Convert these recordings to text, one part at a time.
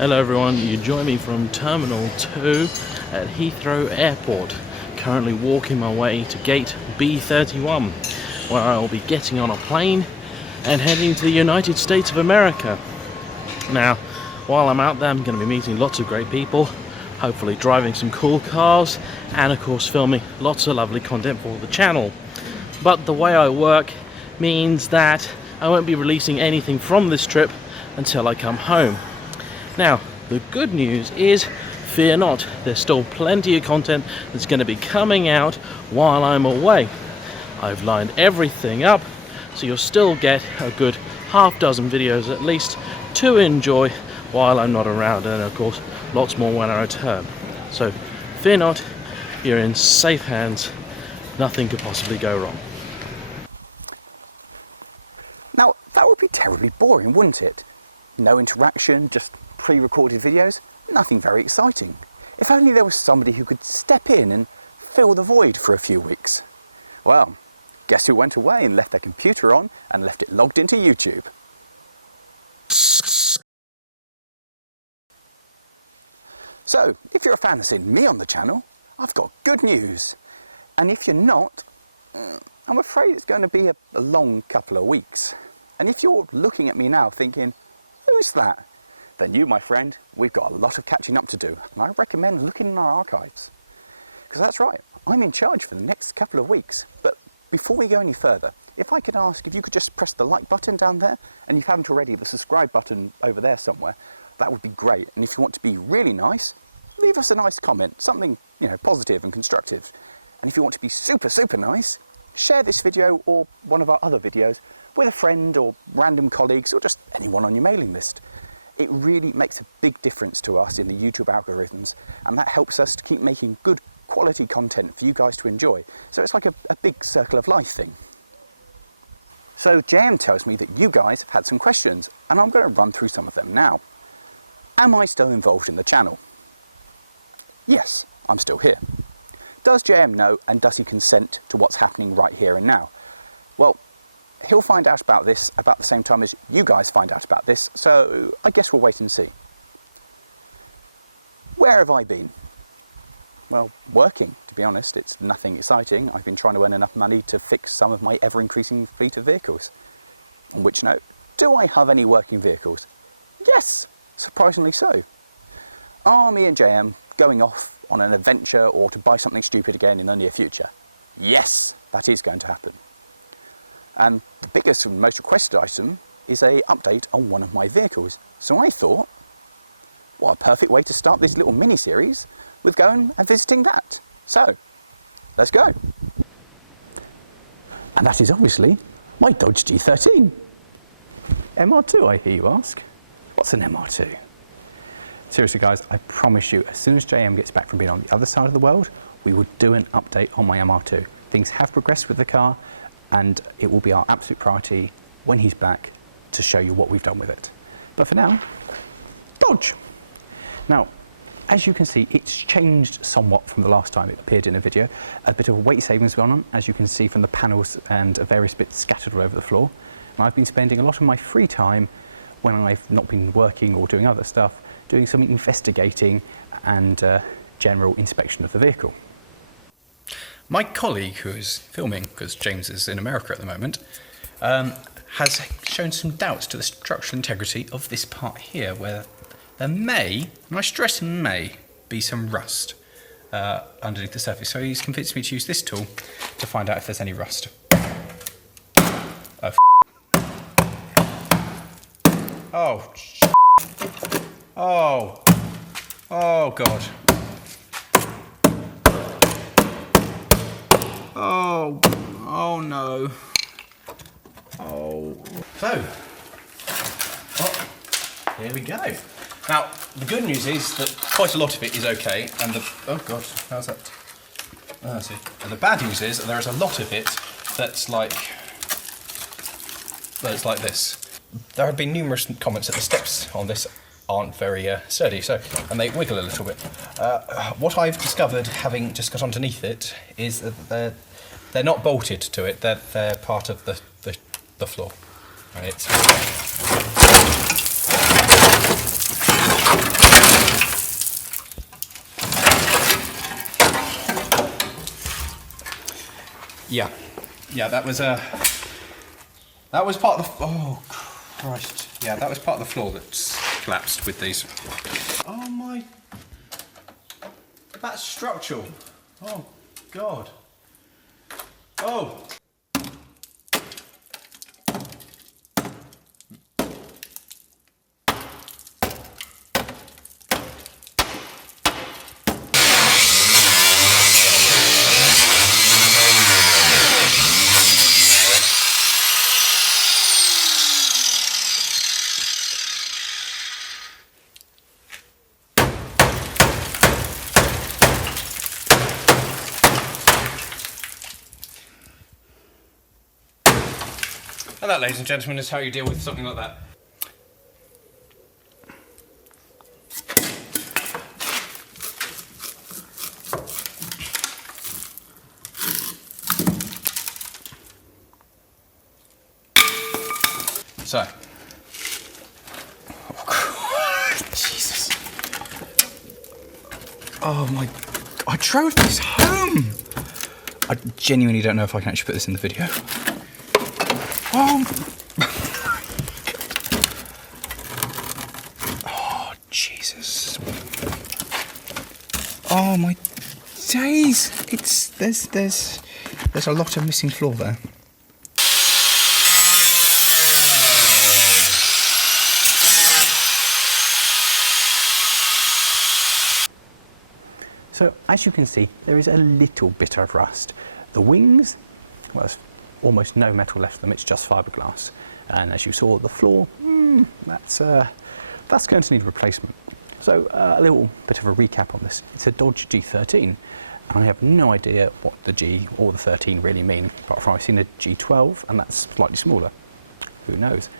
Hello everyone, you join me from Terminal 2 at Heathrow Airport. Currently walking my way to gate B31, where I will be getting on a plane and heading to the United States of America. Now, while I'm out there, I'm going to be meeting lots of great people, hopefully driving some cool cars, and of course filming lots of lovely content for the channel. But the way I work means that I won't be releasing anything from this trip until I come home. Now, the good news is, fear not, there's still plenty of content that's going to be coming out while I'm away. I've lined everything up, so you'll still get a good half dozen videos at least to enjoy while I'm not around, and of course lots more when I return. So fear not, you're in safe hands, nothing could possibly go wrong. Now, that would be terribly boring, wouldn't it? No interaction, just pre-recorded videos, nothing very exciting. If only there was somebody who could step in and fill the void for a few weeks. Well, guess who went away and left their computer on and left it logged into YouTube? So, if you're a fan of seeing me on the channel, I've got good news. And if you're not, I'm afraid it's going to be a long couple of weeks. And if you're looking at me now thinking, who's that? Then you, my friend, we've got a lot of catching up to do, and I recommend looking in our archives. Because that's right, I'm in charge for the next couple of weeks. But before we go any further, if I could ask if you could just press the like button down there, and if you haven't already, the subscribe button over there somewhere, that would be great. And if you want to be really nice, leave us a nice comment, something, positive and constructive. And if you want to be super, super nice, share this video or one of our other videos with a friend or random colleagues or just anyone on your mailing list. It really makes a big difference to us in the YouTube algorithms, and that helps us to keep making good quality content for you guys to enjoy. So it's like a big circle of life thing. So JayEmm tells me that you guys have had some questions, and I'm going to run through some of them now. Am I still involved in the channel? Yes, I'm still here. Does JayEmm know, and does he consent to what's happening right here and now? Well, he'll find out about this about the same time as you guys find out about this, so I guess we'll wait and see. Where have I been? Well, working, to be honest. It's nothing exciting. I've been trying to earn enough money to fix some of my ever-increasing fleet of vehicles. On which note, do I have any working vehicles? Yes, surprisingly so. Are me and JayEmm going off on an adventure or to buy something stupid again in the near future? Yes, that is going to happen. And the biggest and most requested item is an update on one of my vehicles. So I thought, what a perfect way to start this little mini-series with going and visiting that. So, let's go. And that is obviously my Dodge G13. MR2, I hear you ask. What's an MR2? Seriously guys, I promise you, as soon as JayEmm gets back from being on the other side of the world, we will do an update on my MR2. Things have progressed with the car, and it will be our absolute priority when he's back to show you what we've done with it. But for now, Dodge. Now, as you can see, it's changed somewhat from the last time it appeared in a video. A bit of a weight savings going on, as you can see from the panels and various bits scattered all over the floor. And I've been spending a lot of my free time, when I've not been working or doing other stuff, doing some investigating and general inspection of the vehicle. My colleague, who is filming, because James is in America at the moment, has shown some doubts to the structural integrity of this part here, where there may, and I stress may, be some rust underneath the surface. So he's convinced me to use this tool to find out if there's any rust. Oh, oh, oh God. Oh, oh no. Oh. So, here we go. Now, the good news is that quite a lot of it is okay, and the, oh God, how's that? Oh, I see. And the bad news is that there is a lot of it that's like this. There have been numerous comments that the steps on this aren't very sturdy, and they wiggle a little bit. What I've discovered, having just got underneath it, is that they're not bolted to it. They're part of the floor, and it's Yeah, that was part of the. Oh Christ! Yeah, that was part of the floor that's collapsed with these. Oh my! That's structural. Oh God. Oh. And that, ladies and gentlemen, is how you deal with something like that. So. Oh, Jesus. Oh my. I drove this home! I genuinely don't know if I can actually put this in the video. Oh, oh, Jesus. Oh my days. There's a lot of missing floor there. So as you can see, there is a little bit of rust. The wings, well, there's almost no metal left of them, it's just fiberglass. And as you saw, the floor, that's going to need replacement. So a little bit of a recap on this. It's a Dodge G13, and I have no idea what the G or the 13 really mean, apart from I've seen a G12, and that's slightly smaller. Who knows?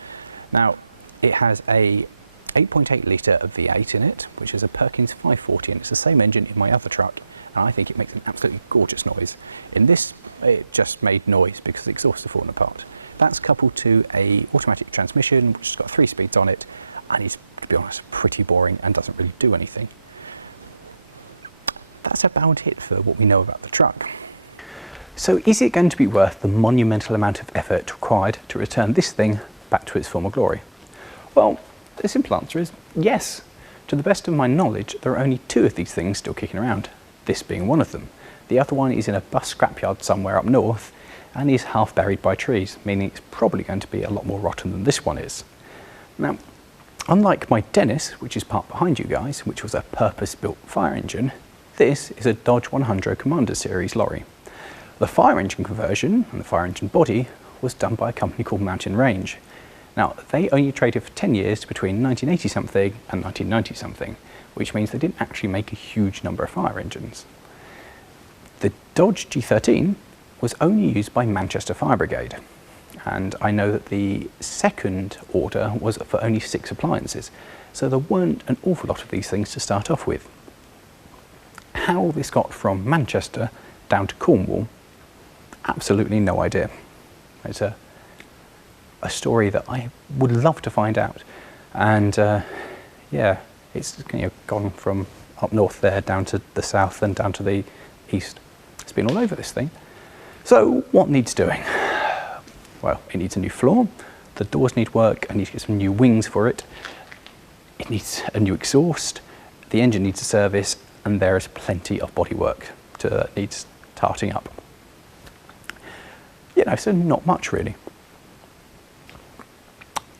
Now, it has a 8.8 litre V8 in it, which is a Perkins 540, and it's the same engine in my other truck, and I think it makes an absolutely gorgeous noise. In this, it just made noise because the exhaust had fallen apart. That's coupled to a automatic transmission, which has got 3 speeds on it, and is, to be honest, pretty boring and doesn't really do anything. That's about it for what we know about the truck. So is it going to be worth the monumental amount of effort required to return this thing back to its former glory? Well, the simple answer is yes. To the best of my knowledge, there are only 2 of these things still kicking around, this being one of them. The other one is in a bus scrapyard somewhere up north and is half buried by trees, meaning it's probably going to be a lot more rotten than this one is. Now, unlike my Dennis, which is parked behind you guys, which was a purpose-built fire engine, this is a Dodge 100 Commander Series lorry. The fire engine conversion and the fire engine body was done by a company called Mountain Range. Now, they only traded for 10 years between 1980-something and 1990-something, which means they didn't actually make a huge number of fire engines. The Dodge G13 was only used by Manchester Fire Brigade, and I know that the second order was for only 6 appliances, so there weren't an awful lot of these things to start off with. How this got from Manchester down to Cornwall, absolutely no idea. It's a story that I would love to find out, and yeah, it's gone from up north there down to the south and down to the east. It's been all over this thing. So what needs doing? Well, it needs a new floor, the doors need work, I need to get some new wings for it, it needs a new exhaust, the engine needs a service, and there is plenty of bodywork that needs tarting up. You know, so not much really.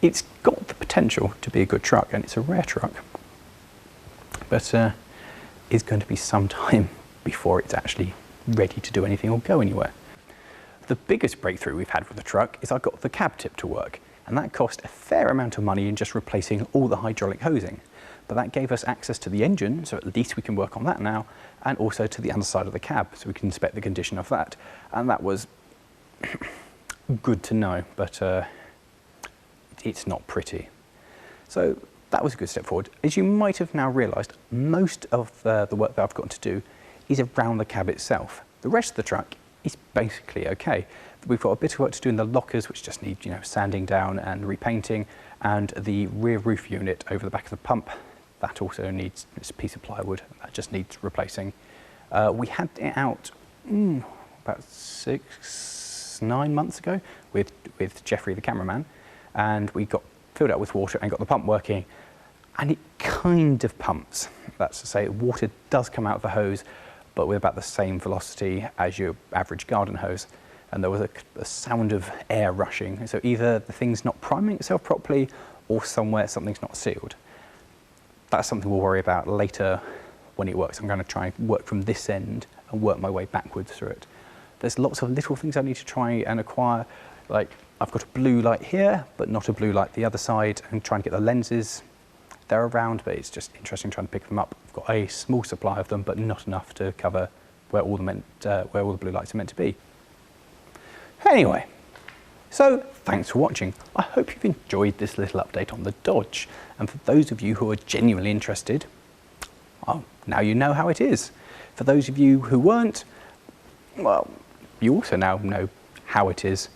It's got the potential to be a good truck, and it's a rare truck, but it's going to be some time before it's actually ready to do anything or go anywhere. The biggest breakthrough we've had with the truck is I got the cab tip to work, and that cost a fair amount of money in just replacing all the hydraulic hosing. But that gave us access to the engine, so at least we can work on that now, and also to the underside of the cab, so we can inspect the condition of that. And that was good to know, but it's not pretty. So that was a good step forward. As you might have now realised, most of the work that I've got to do is around the cab itself. The rest of the truck is basically okay. We've got a bit of work to do in the lockers, which just need, sanding down and repainting, and the rear roof unit over the back of the pump. That also needs, it's a piece of plywood, that just needs replacing. We had it out, about 9 months ago with Jeffrey, the cameraman, and we got filled up with water and got the pump working, and it kind of pumps. That's to say, water does come out of the hose, but with about the same velocity as your average garden hose. And there was a sound of air rushing. So either the thing's not priming itself properly or somewhere something's not sealed. That's something we'll worry about later when it works. I'm going to try and work from this end and work my way backwards through it. There's lots of little things I need to try and acquire. Like, I've got a blue light here, but not a blue light the other side, and trying to get the lenses. They're around, but it's just interesting trying to pick them up. I've got a small supply of them, but not enough to cover where all the blue lights are meant to be. Anyway, so thanks for watching. I hope you've enjoyed this little update on the Dodge. And for those of you who are genuinely interested, well, now you know how it is. For those of you who weren't, well, you also now know how it is.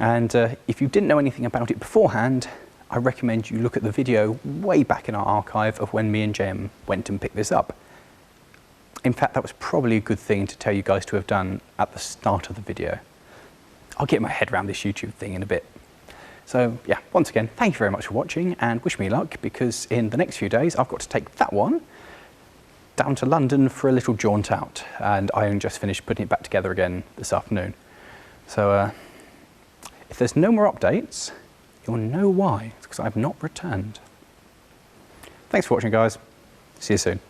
And if you didn't know anything about it beforehand, I recommend you look at the video way back in our archive of when me and JayEmm went and picked this up. In fact, that was probably a good thing to tell you guys to have done at the start of the video. I'll get my head around this YouTube thing in a bit. So yeah, once again, thank you very much for watching, and wish me luck, because in the next few days I've got to take that one down to London for a little jaunt out, and I only just finished putting it back together again this afternoon. So if there's no more updates, you'll know why. It's because I've not returned. Thanks for watching, guys. See you soon.